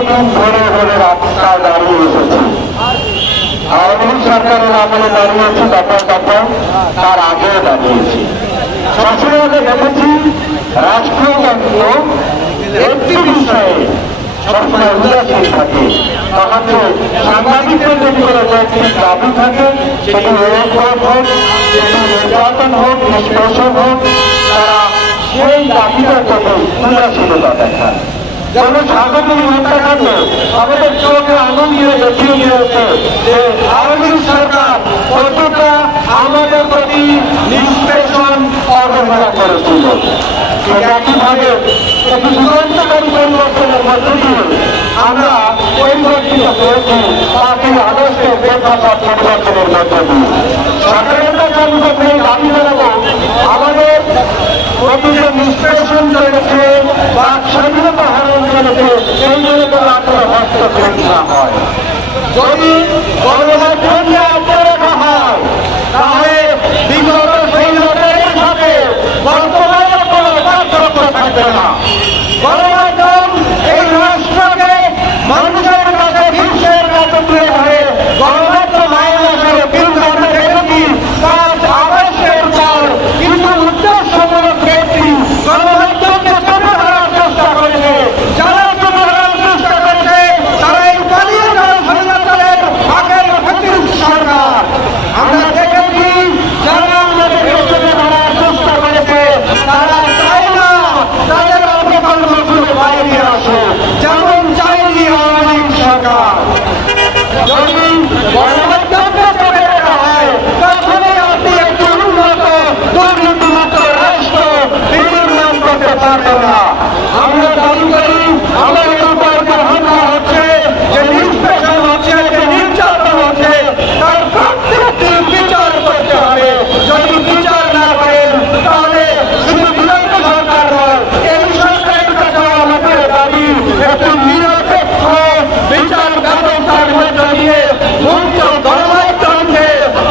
দীর্ঘদিন ধরে ধরে রাস্তায় দাঁড়িয়ে এসেছি। আওয়ামী লীগ সরকারের আমলে দাঁড়িয়েছি, দফায় দফায়, তার আগেও দাঁড়িয়েছি। সবসময় দেখেছি রাষ্ট্রযন্ত্র একটি বিষয়ে সবসময় উদাসীন থাকে, তাহলে সাংবাদিকদের যদি কোনো নৈতিক দাবি থাকে, সেটি অপরাধ হোক, সেটি নির্যাতন হোক, নিষ্পেষণ হোক, তারা সেই দাবিটার প্রতি উদাসীনতা দেখায়। যেমন সাংবাদিক হত্যাকাণ্ড আমাদের চোখে আগুন দিয়ে দেখিয়ে দিয়েছে যে আওয়ামী লীগ সরকার কতটা আমাদের প্রতি নিষ্পেষণ অবহেলা করেছিল। একইভাবে একটি যুগান্তকারী পরিবর্তনের মধ্য দিয়ে আমরা পরিবর্তিত হয়েছি 5ই আগস্টের বেফাঁসা পরিবর্তনের মধ্য দিয়ে। সরকারের কাছে আমি যখন এই দাবি জানাবো, আমাদের প্রতি যে নিষ্পেষণ চলেছে বা স্বাধীনতা হারণ চলেছে, সেই জন্য কোনো আপনার হস্তক্ষেপ না হয়। যদি গণমাধ্যমকে আটকে রাখা হয়, তাহলে বিগত সেই লোকের সাথে বর্তমানে কোনো পার্থক্য থাকবে না। গণমাধ্যম এই রাষ্ট্রকে মানুষের কাছে বিশ্বের কাছে তুলে ধরে। গণমাধ্যম আইনের বিরুদ্ধে আমরা দেখেছি 5 আগস্টের পর কিছু উদ্দেশ্যমূলক ব্যক্তি গণমাধ্যমকে তুলে ধরার চেষ্টা করেছে। যারা তুলে ধরার চেষ্টা করেছে তারা এই পালিয়ে যাওয়া স্বাধীনতার আগের ফ্যাসিস্ট সরকার। আমরা দেখেছি যারা আমাদের তুলে ধরার চেষ্টা করেছে তারা চায় না তাদের অপকর্মগুলো বাইরে আসে, যেমন চাইনি আওয়ামী লীগ সরকার। যদি গণমাধ্যমকে চলে রাখা হয়, তখনই আপনি একটি উন্নত দুর্নীতিমুক্ত রাষ্ট্র নির্মাণ করতে পারবেন না। আমরা দাবি করি আমাদের উপর যে হামলা হচ্ছে, যে নিষ্পেষণ হচ্ছে, যে নির্যাতন হচ্ছে, তার প্রত্যেকটি বিচার করতে হবে। যদি বিচার না করেন তাহলে শুধু বিরোধী সরকার নয়, এই সরকারের কাছে আমাদের দাবি একটি নিরপেক্ষ বিচার ব্যবস্থার মধ্য দিয়ে মুক্ত গণমাধ্যমকে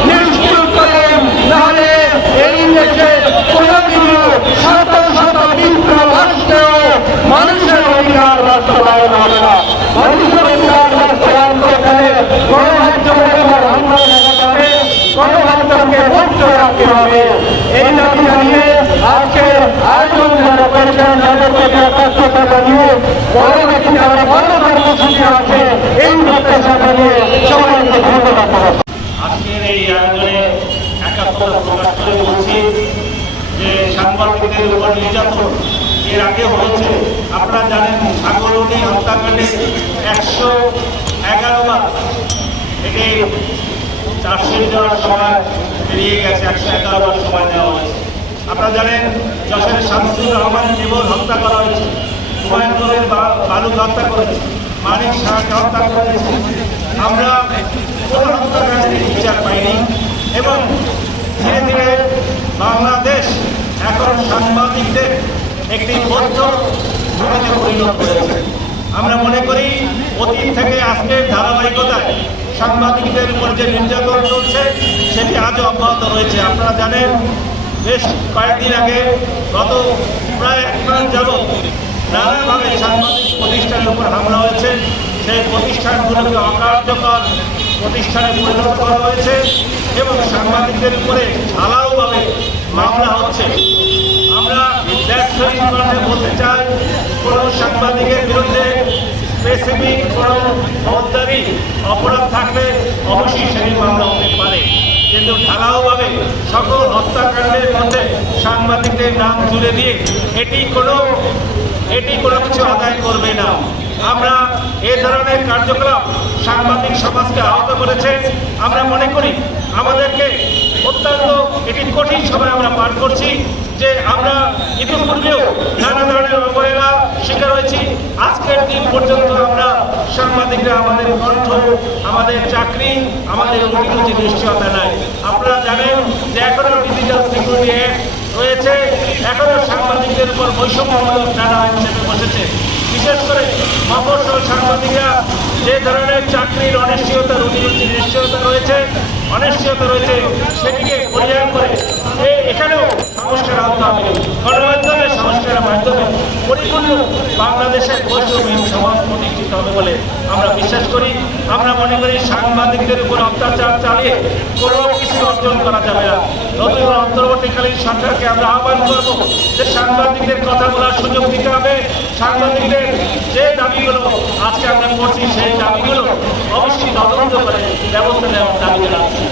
নিশ্চিত করেন। নাহলে এই দেশে কোনোদিনও শত শত বিপ্লব আসলেও মানুষের অধিকার বাস্তবায়ন হবে না। মানুষের অধিকার বাস্তবায়ন করতে হলে গণমাধ্যমের উপর হামলা লাগাতে হবে, গণমাধ্যমকে মুক্ত রাখতে হবে। এই দাবি জানিয়ে আজকে আয়োজন যারা করেছেন তাদের প্রতি কৃতজ্ঞতা জানিয়ে পরবর্তী যারা বড় কর্মসূচি আছে এই প্রত্যাশা জানিয়ে সবাইকে ধন্যবাদ। আজকের এই আয়োজনে একাত্মতা প্রকাশ করে বলছি যে সাংবাদিকদের উপর নির্যাতন এর আগে হয়েছে। আপনারা জানেন সাগরণী হত্যাকাণ্ডে 111 বার এটি চার্জশিট দেওয়ার সময় পেরিয়ে গেছে, 111 বার সময় দেওয়া হয়েছে। আপনারা জানেন যশোরের শামসুর রহমান জীবন হত্যা করা হয়েছে, হুমায়ুনের বালুক হত্যা করেছে, মানিক শাহকে হত্যা করেছে। আমরা কোনো হত্যাকাণ্ডের বিচার পাইনি এবং ধীরে ধীরে বাংলাদেশ এখন সাংবাদিকদের একটি বদ্ধ ভূমিতে পরিণত হয়েছে। আমরা মনে করি অতীত থেকে আজকের ধারাবাহিকতায় সাংবাদিকদের উপর যে নির্যাতন চলছে সেটি আজও অব্যাহত রয়েছে। আপনারা জানেন বেশ কয়েকদিন আগে গত প্রায় 1 মাস যাবৎ নানাভাবে সাংবাদিক প্রতিষ্ঠানের উপর হামলা হয়েছে। সেই প্রতিষ্ঠানগুলোকে অকার্যকর প্রতিষ্ঠানে পরিণত করা হয়েছে এবং সাংবাদিকদের উপরে ঢালাওভাবে মামলা হচ্ছে। আমরা ব্যবসায়িকভাবে বলতে চাই, কোনো সাংবাদিকের বিরুদ্ধে স্পেসিফিক কোনো ফৌজদারি অপরাধ থাকলে অবশ্যই সেটি মামলা হতে পারে, কিন্তু ঢালাওভাবে সকল হত্যাকাণ্ডের মধ্যে সাংবাদিকদের নাম জুড়ে দিয়ে এটি কোনো কিছু আদায় করবে না। আমরা এ ধরনের কার্যকলাপ সাংবাদিক সমাজকে আহত করেছে। আমরা মনে করি আমাদেরকে অত্যন্ত এটি কঠিন সময় আমরা পার করছি যে আমরা ইতিপূর্বেও নানা ধরনের অবহেলা শিকার হয়েছি। আজকের দিন পর্যন্ত আমরা সাংবাদিকরা আমাদের কণ্ঠ, আমাদের চাকরি, আমাদের রুটি নিশ্চয়তা নাই। আপনারা জানেন যে এখনো ডিজিটাল সিকিউরিটি অ্যাক্ট রয়েছে, এখনো সাংবাদিকদের উপর বৈষম্যমূলক নানা আইন চেপে বসেছে। বিশেষ করে মফস্বল সাংবাদিকরা যে ধরনের চাকরির অনিশ্চয়তা, রুটি নিশ্চয়তা রয়েছে, সেটিকে পরিহার করে এখানেও সংস্কার আনতে হবে, গণমাধ্যমের সংস্কারের মাধ্যমে পরিপূর্ণ বাংলাদেশের বৈষম্যহীন সমাজ প্রতিষ্ঠিত হবে বলে আমরা বিশ্বাস করি। আমরা মনে করি সাংবাদিকদের উপর অত্যাচার চালিয়ে কোনো কিছু অর্জন করা যাবে না। নতুন অন্তর্বর্তীকালীন সরকারকে আমরা আহ্বান করব যে সাংবাদিকদের কথা বলার সুযোগ দিতে হবে। সাংবাদিকদের যে দাবিগুলো আজকে আমরা করছি সেই দাবিগুলো অবশ্যই তদন্ত করে ব্যবস্থা নেওয়ার দাবি জানাচ্ছি।